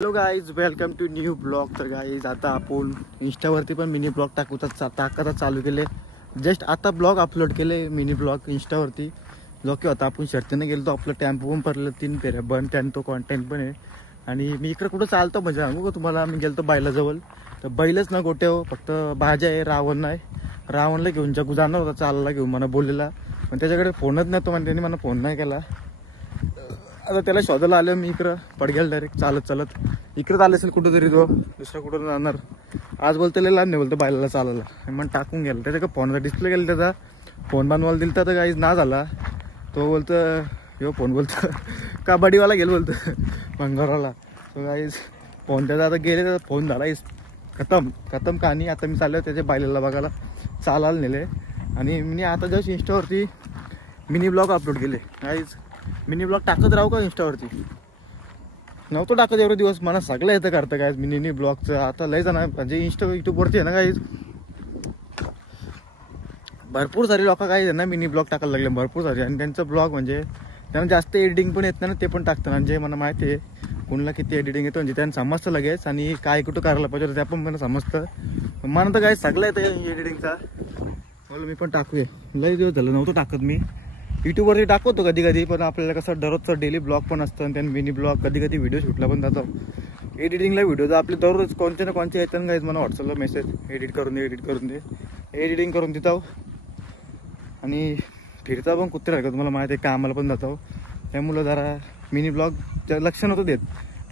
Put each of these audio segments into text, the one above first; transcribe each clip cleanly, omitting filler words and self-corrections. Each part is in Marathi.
Hello guys, welcome to new blog. तर गाईज आता आपण इंस्टावरती पण मिनी ब्लॉग टाकायचा चालू केले. जस्ट आता ब्लॉग अपलोड केले मिनी ब्लॉग इंस्टावरती. जो की होता आपण शर्तीने गेलो तो आपलं टेम्पो पण भरलं 3 फेऱ्या बंद त्यानं तो कॉन्टेंट पण आहे. आणि मी इकडे कुठं चालतो म्हणजे सांगू का तुम्हाला, मी गेलो बैलाजवळ. तर बैलच ना गोट्यावर फक्त भाज्या आहे, रावण नाही. रावणला घेऊन जगू जाणार होता चालला घेऊन मला बोललेला, पण त्याच्याकडे फोनच नाही. तो म्हणजे त्यांनी मला फोन नाही केला. आता त्याला शोधायला आलं मी इकडं पडगेल डायरेक्ट चालत इकडं आलं असेल कुठंतरी, तो दुसरा कुठं जाणार. आज बोलतो लहान नाही, बोलतो बायलाला चालायला मग टाकून गेला. त्याच्या का फोनचा डिस्प्ले गेला, त्याचा फोन बनवायला दिला तर काहीच ना झाला. तो बोलतं यो फोन बोलतं कबड्डीवाला गेलं बोलतं मंगळवारला. तो काहीच फोन त्याचा आता गेले, त्याचा फोन झाला खतम कहाणी. आता मी चाललो त्याच्या बायलाला बघायला, चालायला नेले. आणि मी आता जस्ट इंस्टावरती मिनी ब्लॉग अपलोड केले. काहीच मिनी ब्लॉग टाकत राहू का इंस्टावरती? नव्हतं टाकत एवढे दिवस, मला सगळं येतं करतं काय मिनी ब्लॉगचं. आता लय जण म्हणजे युट्यूबवरती आहे ना काही भरपूर सारे लोक काय आहे ना मिनी ब्लॉग टाकायला लागले भरपूर सारे. आणि त्यांचं ब्लॉग म्हणजे त्यांना जास्त एडिटिंग पण येत नाही ना, ते पण टाकतात. म्हणजे मला माहिती आहे कोणाला किती एडिटिंग येतं, म्हणजे त्यांना समजतं लगेच. आणि काय कुठं करायला पाहिजे त्या पण मला समजतं. मला तर काय सगळं येतं एडिटिंगचा. मला मी पण टाकूया, लय दिवस झालं नव्हतं टाकत मी. यूट्यूबवरती टाकवतो कधी कधी, पण आपल्याला कसं दररोजचं डेली ब्लॉग पण असतं आणि त्यानं मिनी ब्लॉग कधी कधी व्हिडिओ शूटला पण जातो. एडिटिंगला व्हिडिओ आपले दररोज कोणते ना कोणते येतात गाईज. मला व्हॉट्सअपला मेसेज एडिट करून दे एडिटिंग करून देतो. आणि फिरता पण कुत्रे आहे का तुम्हाला माहिती आहे, कामाला पण जातो. त्यामुळं जरा मिनी ब्लॉग लक्ष नव्हतं देत.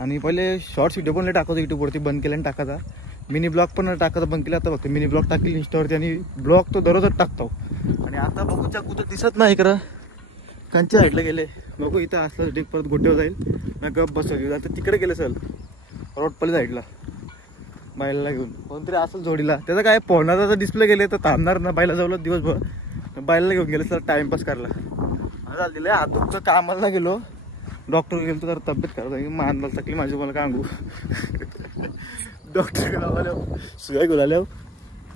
आणि पहिले शॉर्ट्स व्हिडिओ पण नाही टाकतो यूट्यूबवरती, बंद केल्याने टाकायचा. मिनी ब्लॉग पण टाकायचा बंद केला. आता फक्त मिनी ब्लॉग टाकेल इंस्टावरती आणि ब्लॉग तो दररोजच टाकतो. आणि आता बघू जगू तर दिसत नाही इकडं, कांच्या साईडला गेले. बघू इथं असलं परत गोट्यावर जाईल ना, गप बसवली. आता तिकडे गेले सल रोडपल्ली साईडला बायला घेऊन कोणतरी असेल जोडीला. त्याचा काय फोनाचा डिस्प्ले गेले तर थांबणार ना बायला जाऊला दिवसभर. बायला घेऊन गेले सर टाइमपास करायला. आता दिलं हात दुखतं, कामाला ना गेलो, डॉक्टर गेलो तर तब्येत खराब मानला टाकली माझी. मला काय सांगू डॉक्टर सुया गुलाल्या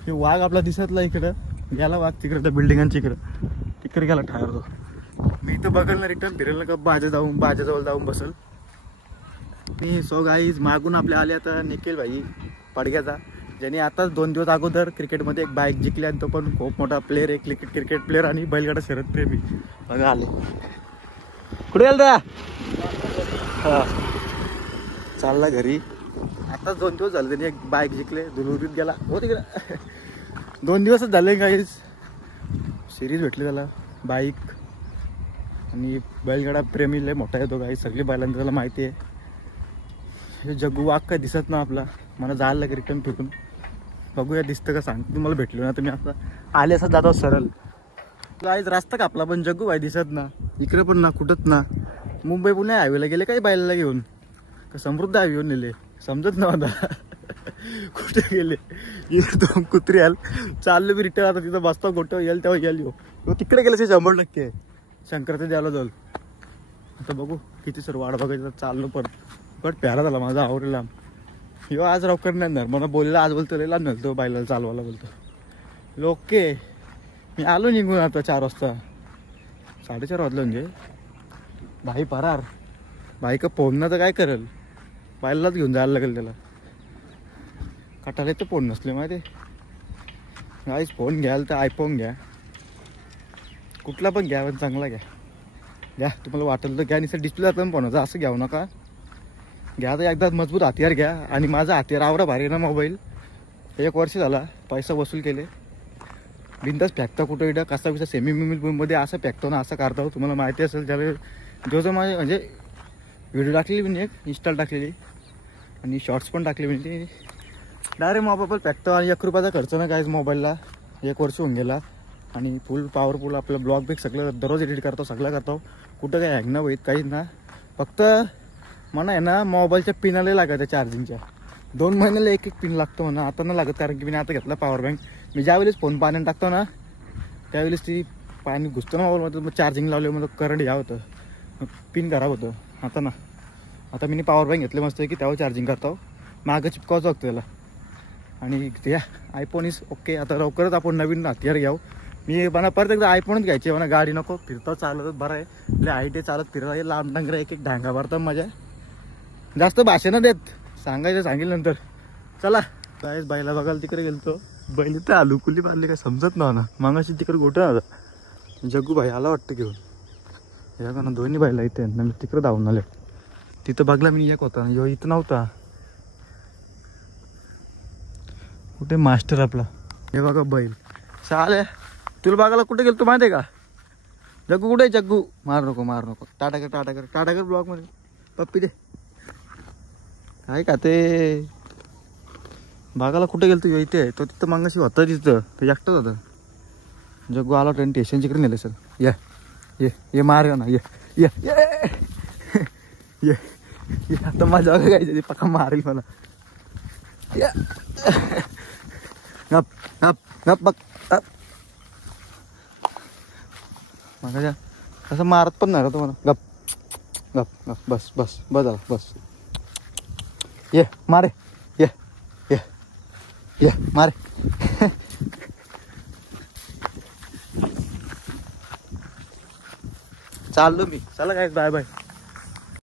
हे वाघ आपला दिसतला इकडं गेला. वाघ तिकडे त्या बिल्डिंगांच्या तिकडे गेला ठारतो. मी इथं बघल ना रिटर्न फिरेल का बाजाजवळ जाऊन बसल मी. सो गाईज मागून आपल्या आले आता निखिल भाई पडग्याचा, ज्याने आताच 2 दिवस अगोदर क्रिकेटमध्ये एक बाईक जिंकली. आणि तो पण खूप मोठा प्लेअर आहे, क्रिकेट प्लेअर आणि बैलगाडा शर्यत प्रेमी. बघा आले कुठे गेल हा चालला घरी. आताच 2 दिवस झाले त्याने एक बाईक जिंकले, दुलुरीत गेला हो तिकडे. 2 दिवसच झाले गाईज. सिरीज भेटली त्याला बाईक. आणि बैलगाडा प्रेमी लय मोठा येतो काही, सगळी बैलांना त्याला माहिती आहे. हे जग्गू वाघ काय दिसत ना आपला, मला जायला लागे रिटर्न फिरून. बघूया दिसतं का सांगतो तुम्हाला. भेटलो ना तुम्ही आता आले असं जातो सरळ गाईज रस्ता कापला, पण जग्गू भाई दिसत ना इकडे पण ना कुठंच ना. मुंबई पुणे हायवेला गेले काही बैलाला घेऊन का समृद्ध हायवेवर नेले समजत ना आता कुठे गेले. इथे 2 कुत्री आल चाललं मी रिटर्न. आता तिथं बसता गोट्यावर येईल तेव्हा येईल येऊ. तिकडे गेलं 100% शंकरचं द्यायला जाईल. आता बघू किती सर वाट बघायचं. चाललो परत प्यारा झाला माझा आवडला. यो आज रवकर नाही येणार मला बोलला. आज बोलतो लय नलतो बायला चालवायला बोलतो. ओके मी आलो निघून आता 4 वाजता 4:30 वाजलं. म्हणजे भाई फरार. भाई का फोन तर काय करेल, बायलाच घेऊन जायला लागेल त्याला. कटाले तर फोन नसले माहिती गाईज. फोन घ्याल तर आयफोन घ्या, कुठला पण घ्या पण चांगला घ्या. तुम्हाला वाटेल तर घ्या. नाही डिस्प्ले जातं फोनाचा असं घ्यावं नका. घ्या तर एकदा मजबूत हत्यार घ्या. आणि माझा हत्यार आवडा भारी ना मोबाईल. 1 वर्ष झाला पैसा वसूल केले. बिंदास फेकता कुठं इकडं कसा सेमीमध्ये असं फेकतो ना, असं करतो. तुम्हाला माहिती असेल ज्याला जो माझे म्हणजे व्हिडिओ टाकलेली मी एक इंस्टाला टाकलेली आणि शॉर्ट्स पण टाकले म्हणजे डायरेक्ट मोबाईल फेकतो. आणि 1 रुपयाचा खर्च ना काहीच मोबाईलला. 1 वर्ष होऊन गेला. आणि फुल पॉवरफुल आपलं ब्लॉग बिग सगळं दररोज एडिट करतो, सगळं करतो. कुठं काही हँग ना होईत काहीच ना. फक्त म्हणा आहे ना मोबाईलच्या पिनाला लागत चार्जिंगच्या 2 महिन्याला एक पिन लागतो म्हणा. आता नाही लागत कारण की मी आता घेतला पॉवर बँक. मी ज्यावेळेस फोन पाण्यात टाकतो ना त्यावेळेस ती पाणी घुसतं ना मोबाईलमध्ये. मग चार्जिंग लावले मग करंट या होतं, पिन खराब होतं. आता मी पॉवर बँक घेतले मस्त की त्यावर चार्जिंग करतो. मागं चिपकावं लागतं त्याला. आणि ते आयफोन इज ओके. आता लवकरच आपण नवीन हत्यार घ्यावं. मी मला परत एकदा आयफोनच घ्यायचे म्हणा. गाडी नको, फिरता चालत बरं आहे. हाईट चालत फिरता लांब डांगरा एक डांगा भरता मजा. जास्त भाषण देत सांगायचं सांगेल नंतर. चला काय बाईला बघायला तिकडे गेलतो. बैल तर आलू कुली बांधली काय समजत नव्हतं ना. मागाशी तिकडे गोठा होता. जग्गू भाई आला वाटतं घेऊन. या का ना दोन्ही बाईला इथे ना मी तिकडे धावून आले. तिथं बघला मी एक होता ना इथं नव्हता. कुठे मास्टर आपला. हे बघा बैल चाले. तुला बघायला कुठे गेलो तू माहिती आहे का. जग्गू कुठे आहे जग्गू. मार नको टाटा कर ब्लॉक मध्ये. पप्पी दे काय का ते. बघायला कुठे गेलो तू इथे तो. तिथं मागाशी होता तिथं ते एकटाच होता. जग्गू आला ट्रेन स्टेशनच्या इकडे नेलं सर. ये मार ना. ये आता माझ्या बघा काय ते पक्का मारेल मला. गप बघ मग असं मारत पण नाही तुम्हाला. गप बस झाला बस. ये मारे ये मारे. चाललो मी. चला काय बाय.